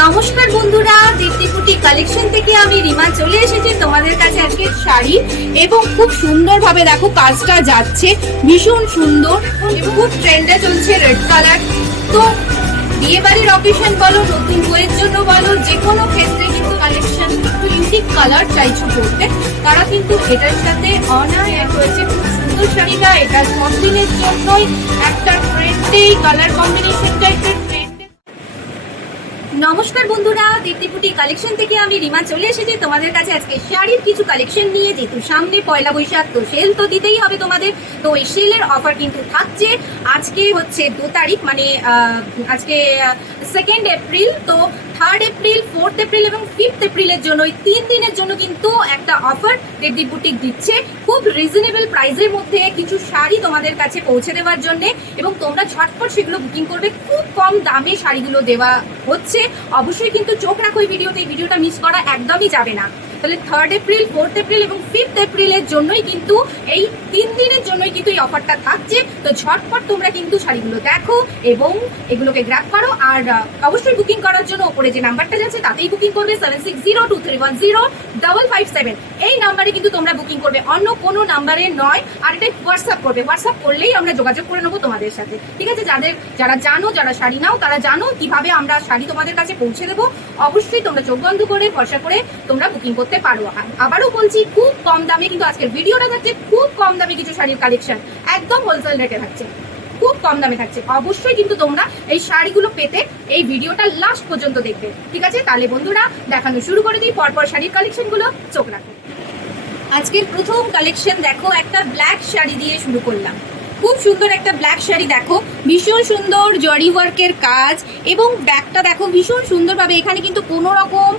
নমস্কার বন্ধুরা, দীপ্তিপুটি কালেকশন থেকে আমি রিমা চলে এসেছি তোমাদের কাছে আজকে শাড়ি এবং খুব সুন্দরভাবে দেখো কাজটা যাচ্ছে, ভীষণ সুন্দর এবং খুব ট্রেন্ডে চলছে রেড কালার। তো বিয়ে বাড়ির অকেশন বলো, নতুন বইয়ের জন্য বলো, যে কোনো ক্ষেত্রে কিন্তু কালেকশন একটু ইউনিক কালার চাইছো পড়তে, তারা কিন্তু এটার সাথে অনায়াস হয়েছে। খুব সুন্দর শাড়িটা, এটা সব দিনের জন্যই একটা ট্রেন্ডে কালার কম্বিনেশনটা একটা ট্রেন্ড। নমস্কার বন্ধুরা, দীপ্তিপুটি কালেকশন থেকে আমি রিমা চলে এসেছি তোমাদের কাছে আজকে শাড়ির কিছু কালেকশন নিয়ে। যেহেতু সামনে পয়লা বৈশাখ, তো সেল তো দিতেই হবে তোমাদের। তো এই সেলের অফার কিন্তু থাকছে। আজকে হচ্ছে 2 তারিখ, মানে আজকে 2 এপ্রিল। তো 3 এপ্রিল, 4 এপ্রিল এবং 5 এপ্রিলের জন্য এই 3 দিনের জন্য কিন্তু একটা অফার দীপ্তি বুটিক দিচ্ছে। খুব রিজনেবল প্রাইসের মধ্যে কিছু শাড়ি তোমাদের কাছে পৌঁছে দেওয়ার জন্য, এবং তোমরা ঝটপট সেগুলো বুকিং করবে। খুব কম দামে শাড়িগুলো দেওয়া হচ্ছে। অবশ্যই কিন্তু চোখ রাখো এই ভিডিওতে, এই ভিডিওটা মিস করা একদমই যাবে না। তাহলে 3 এপ্রিল, 4 এপ্রিল এবং 5 এপ্রিলের জন্যই কিন্তু এই 3 দিনের জন্যই কিন্তু এই অফারটা থাকছে। তো ঝটপট তোমরা কিন্তু শাড়িগুলো দেখো এবং এগুলোকে গ্র্যাব করো। আর অবশ্যই বুকিং করার জন্য ওপরে যে নাম্বারটা যাচ্ছে তাতেই বুকিং করবে, 7602310557। এই নাম্বারে কিন্তু তোমরা বুকিং করবে, অন্য কোনো নাম্বারে নয়। আর এটা হোয়াটসঅ্যাপ করবে, হোয়াটসঅ্যাপ করলেই আমরা যোগাযোগ করে নেবো তোমাদের সাথে, ঠিক আছে? যারা জানো, যারা শাড়ি নাও, তারা জানো কিভাবে আমরা শাড়ি তোমাদের কাছে পৌঁছে দেবো। অবশ্যই তোমরা চোখ বন্ধ করে ভরসা করে তোমরা বুকিং করতে পারো। আবারও বলছি, খুব কম দামে কিন্তু আজকের ভিডিওটা থাকছে। খুব কম দামে কিছু শাড়ির কালেকশন, একদম হোলসেল রেটে থাকছে, খুব কম দামে থাকছে। অবশ্যই কিন্তু তোমরা এই শাড়িগুলো পেতে এই ভিডিওটা লাস্ট পর্যন্ত দেখবে, ঠিক আছে? তাহলে বন্ধুরা দেখানো শুরু করে দিই। পরপর শাড়ির কালেকশনগুলো চোখ রাখো। আজকের প্রথম কালেকশন দেখো, একটা ব্ল্যাক শাড়ি দিয়ে শুরু করলাম। খুব সুন্দর একটা ব্ল্যাক শাড়ি দেখো, ভীষণ সুন্দর জরি ওয়ার্কের কাজ এবং ব্যাগটা দেখো ভীষণ সুন্দরভাবে। এখানে কিন্তু কোনো রকম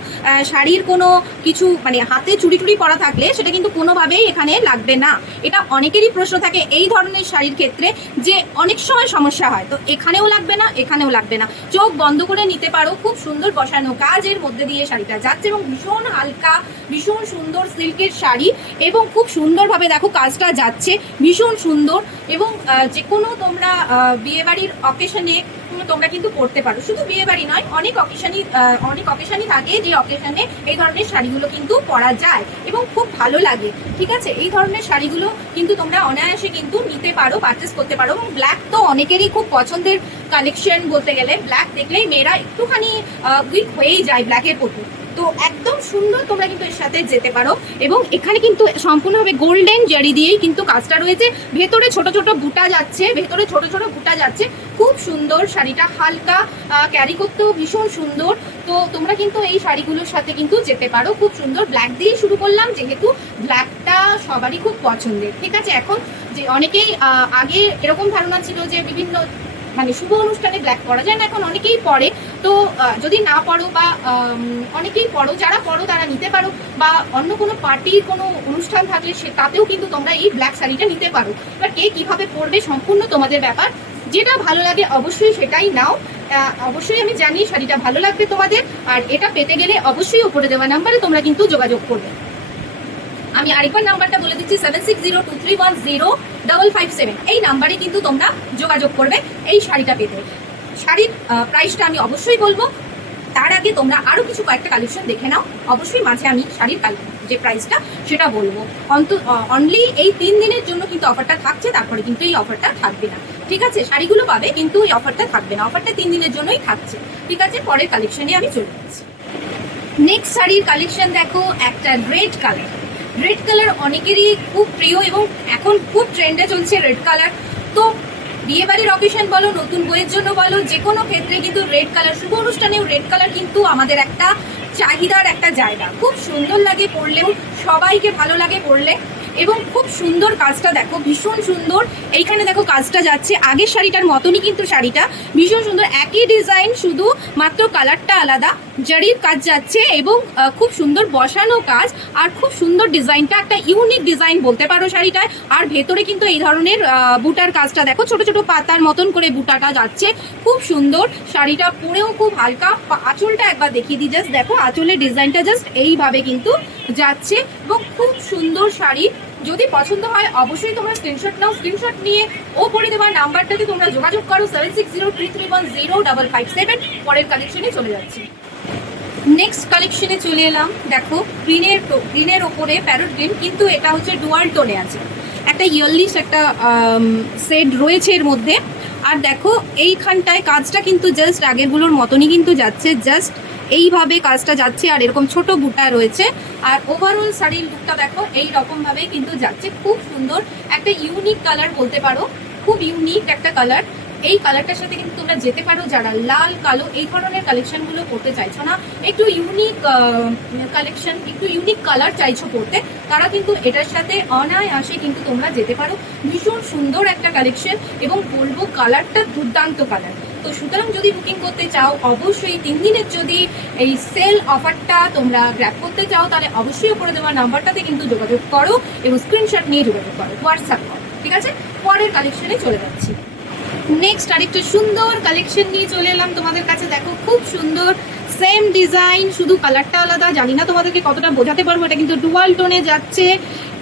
শাড়ির কোনো কিছু মানে হাতে চুড়ি টুড়ি পরা থাকলে সেটা কিন্তু কোনোভাবেই এখানে লাগবে না। এটা অনেকেরই প্রশ্ন থাকে এই ধরনের শাড়ির ক্ষেত্রে, যে অনেক সময় সমস্যা হয়। তো এখানেও লাগবে না, এখানেও লাগবে না, চোখ বন্ধ করে নিতে পারো। খুব সুন্দর বসানো কাজের মধ্যে দিয়ে শাড়িটা যাচ্ছে এবং ভীষণ হালকা, ভীষণ সুন্দর সিল্কের শাড়ি এবং খুব সুন্দরভাবে দেখো কাজটা যাচ্ছে, ভীষণ সুন্দর। এবং যে কোনো তোমরা বিয়েবাড়ির অকেশনে তোমরা কিন্তু পরতে পারো। শুধু বিয়েবাড়ি নয়, অনেক অকেশনই থাকে যে অকেশনে এই ধরনের শাড়িগুলো কিন্তু পরা যায় এবং খুব ভালো লাগে, ঠিক আছে? এই ধরনের শাড়িগুলো কিন্তু তোমরা অনায়াসে কিন্তু নিতে পারো, পারচেস করতে পারো। এবং ব্ল্যাক তো অনেকেরই খুব পছন্দের কালেকশন বলতে গেলে। ব্ল্যাক দেখলেই মেয়েরা একটুখানি উইক হয়েই যায় ব্ল্যাকের প্রতি। তো একদম সুন্দর, তোমরা কিন্তু এর সাথে যেতে পারো। এবং এখানে কিন্তু সম্পূর্ণভাবে গোল্ডেন জারি দিয়েই কিন্তু কাজটা রয়েছে। ভেতরে ছোট ছোট বুটা যাচ্ছে, ভেতরে ছোট ছোট বুটা যাচ্ছে। খুব সুন্দর শাড়িটা, হালকা, ক্যারি করতেও ভীষণ সুন্দর। তো তোমরা কিন্তু এই শাড়িগুলোর সাথে কিন্তু যেতে পারো। খুব সুন্দর। ব্ল্যাক দিয়েই শুরু করলাম যেহেতু ব্ল্যাকটা সবারই খুব পছন্দের, ঠিক আছে? এখন যে অনেকেই আগে এরকম ধারণা ছিল যে বিভিন্ন মানে শুভ অনুষ্ঠানে ব্ল্যাক পরা যায় না, এখন অনেকেই পরে। তো যদি না পড়ো বা অনেকেই পড়ো, যারা পড়ো তারা নিতে পারো, বা অন্য কোনো পার্টির কোনো অনুষ্ঠান থাকলে সে তাতেও কিন্তু তোমরা এই ব্ল্যাক শাড়িটা নিতে পারো। এবার কে কীভাবে পরবে সম্পূর্ণ তোমাদের ব্যাপার, যেটা ভালো লাগে অবশ্যই সেটাই নাও। অবশ্যই আমি জানি শাড়িটা ভালো লাগবে তোমাদের। আর এটা পেতে গেলে অবশ্যই উপরে দেওয়া নাম্বারে তোমরা কিন্তু যোগাযোগ করবে। আমি আরেকবার নাম্বারটা বলে দিচ্ছি, 7602310557। এই নাম্বারে কিন্তু তোমরা যোগাযোগ করবে এই শাড়িটা পেতে। শাড়ির প্রাইসটা আমি অবশ্যই বলবো, তার আগে তোমরা আরও কিছু কয়েকটা কালেকশন দেখে নাও। অবশ্যই মাঝে আমি শাড়ির যে প্রাইসটা সেটা বলবো। অনলি এই 3 দিনের জন্য কিন্তু অফারটা থাকছে, তারপরে কিন্তু এই অফারটা থাকবে না, ঠিক আছে? শাড়িগুলো পাবে কিন্তু এই অফারটা থাকবে না। অফারটা 3 দিনের জন্যই থাকছে, ঠিক আছে? পরের কালেকশনে আমি চলে যাচ্ছি। নেক্সট শাড়ির কালেকশন দেখো, একটা রেড কালার। রেড কালার অনেকেরই খুব প্রিয় এবং এখন খুব ট্রেন্ডে চলছে রেড কালার। তো বিয়েবাড়ির অকেশন বলো, নতুন বইয়ের জন্য বলো, যে কোনো ক্ষেত্রে কিন্তু রেড কালার, শুভ অনুষ্ঠানেও রেড কালার কিন্তু আমাদের একটা চাহিদার একটা জায়গা। খুব সুন্দর লাগে পরলেও, সবাইকে ভালো লাগে পরলে। এবং খুব সুন্দর কাজটা দেখো, ভীষণ সুন্দর। এইখানে দেখো কাজটা যাচ্ছে আগের শাড়িটার মতনই, কিন্তু শাড়িটা ভীষণ সুন্দর, একই ডিজাইন, শুধু মাত্র কালারটা আলাদা। জারির কাজ যাচ্ছে এবং খুব সুন্দর বসানো কাজ, আর খুব সুন্দর ডিজাইনটা, একটা ইউনিক ডিজাইন বলতে পারো শাড়িটায়। আর ভেতরে কিন্তু এই ধরনের বুটার কাজটা দেখো, ছোট ছোট পাতার মতন করে বুটাটা যাচ্ছে, খুব সুন্দর। শাড়িটা পরেও খুব হালকা। আঁচলটা একবার দেখিয়ে দিই, জাস্ট দেখো আঁচলের ডিজাইনটা জাস্ট এইভাবে কিন্তু যাচ্ছে এবং খুব সুন্দর শাড়ি। যদি পছন্দ হয় অবশ্যই তোমরা স্ক্রিনশট নাও, স্ক্রিনশট নিয়ে ওপরে দেওয়া নাম্বারটাতে তোমরা যোগাযোগ করো, 7603310557। পরের কালেকশনে চলে যাচ্ছি। নেক্সট কালেকশনে চলে এলাম। দেখো গ্রিনের ওপরে প্যারট গ্রিন, কিন্তু এটা হচ্ছে ডুয়াল টোনে আছে, একটা ইয়েলিশ একটা শেড রয়েছে এর মধ্যে। আর দেখো এইখানটায় কাজটা কিন্তু জাস্ট আগেরগুলোর মতনই কিন্তু যাচ্ছে, জাস্ট এইভাবে কাজটা যাচ্ছে, আর এরকম ছোট বুটা রয়েছে। আর ওভারঅল শাড়ির লুকটা দেখো এই রকম ভাবে কিন্তু যাচ্ছে, খুব সুন্দর একটা ইউনিক কালার বলতে পারো, খুব ইউনিক একটা কালার। এই কালারটার সাথে কিন্তু তোমরা যেতে পারো যারা লাল কালো এই ধরনের কালেকশনগুলো করতে চাইছো না, একটু ইউনিক কালেকশন, একটু ইউনিক কালার চাইছো পড়তে, তারা কিন্তু এটার সাথে অনায়াসে কিন্তু তোমরা যেতে পারো। ভীষণ সুন্দর একটা কালেকশন এবং বলবো কালারটা দুর্দান্ত কালার। তো সুতরাং যদি বুকিং করতে চাও, অবশ্যই 3 দিনের যদি এই সেল অফারটা তোমরা গ্র্যাব করতে চাও, তাহলে অবশ্যই উপরে দেওয়া নাম্বারটাতে কিন্তু যোগাযোগ করো এবং স্ক্রিনশট নিয়ে যোগাযোগ করো, হোয়াটসঅ্যাপ করো। ঠিক আছে, পরের কালেকশনে চলে যাচ্ছি। নেক্সট আরেকটা সুন্দর কালেকশন নিয়ে চলে এলাম তোমাদের কাছে। দেখো খুব সুন্দর, সেম ডিজাইন, শুধু কালারটা আলাদা। জানি না তোমাদেরকে কতটা বোঝাতে পারবো, এটা কিন্তু ডুয়াল টোনে যাচ্ছে।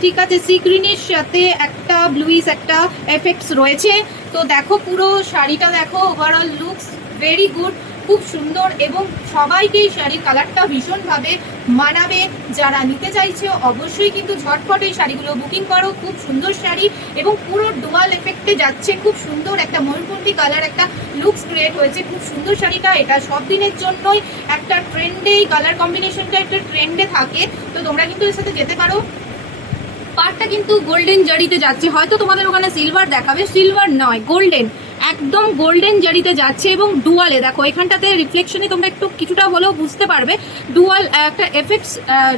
ঠিক আছে, সি গ্রিনের সাথে একটা ব্লুইশ একটা এফেক্টস রয়েছে। তো দেখো পুরো শাড়িটা দেখো, ওভারঅল লুকস ভেরি গুড, খুব সুন্দর এবং সবাইকেই শাড়ির কালারটা ভীষণভাবে মানাবে। যারা নিতে চাইছে অবশ্যই কিন্তু ঝটপট এই শাড়িগুলো বুকিং করো। খুব সুন্দর শাড়ি এবং পুরো ডুয়াল এফেক্টে যাচ্ছে, খুব সুন্দর একটা ময়ূরপন্থী কালার, একটা লুকস ক্রিয়েট হয়েছে। খুব সুন্দর শাড়িটা, এটা সব দিনের জন্যই একটা ট্রেন্ডে, কালার কম্বিনেশনটা একটা ট্রেন্ডে থাকে, তো তোমরা কিন্তু এর সাথে যেতে পারো। পাড়টা কিন্তু গোল্ডেন জারিতে যাচ্ছে, হয়তো তোমাদের ওখানে সিলভার দেখাবে, সিলভার নয়, গোল্ডেন, একদম গোল্ডেন জারিতে যাচ্ছে। এবং ডুয়ালে দেখো এখানটাতে রিফ্লেকশনে তোমরা একটু কিছুটা হলেও বুঝতে পারবে ডুয়াল একটা এফেক্টস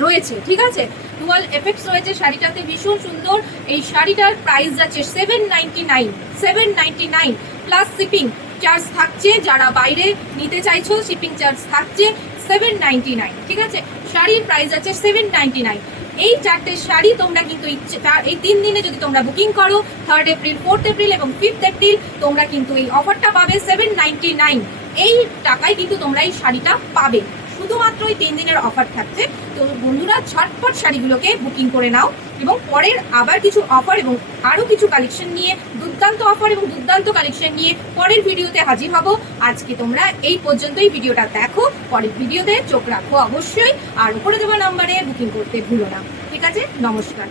রয়েছে। ঠিক আছে, ডুয়াল এফেক্টস রয়েছে শাড়িটাতে, ভীষণ সুন্দর। এই শাড়িটার প্রাইস যাচ্ছে 799 প্লাস শিপিং চার্জ থাকছে। যারা বাইরে নিতে চাইছো শিপিং চার্জ থাকছে 799। ঠিক আছে, শাড়ির প্রাইস আছে 799। এই 4টে শাড়ি তোমরা কিন্তু এই 3 দিনে যদি তোমরা বুকিং করো, 3rd এপ্রিল, 4th এপ্রিল এবং 5th এপ্রিল, তোমরা কিন্তু এই অফারটা পাবে 799। এই টাকায় কিন্তু তোমরা এই শাড়িটা পাবে, শুধুমাত্র এই 3 দিনের অফার থাকছে। তো বন্ধুরা ঝটপট শাড়িগুলোকে বুকিং করে নাও এবং পরের আবার কিছু অফার এবং আরও কিছু কালেকশন নিয়ে, দুর্দান্ত অফার এবং দুর্দান্ত কালেকশন নিয়ে পরের ভিডিওতে হাজির হব। আজকে তোমরা এই পর্যন্তই ভিডিওটা দেখো, পরের ভিডিওতে চোখ রাখো অবশ্যই, আর উপরে দেওয়া নাম্বারে বুকিং করতে ভুলো না। ঠিক আছে, নমস্কার।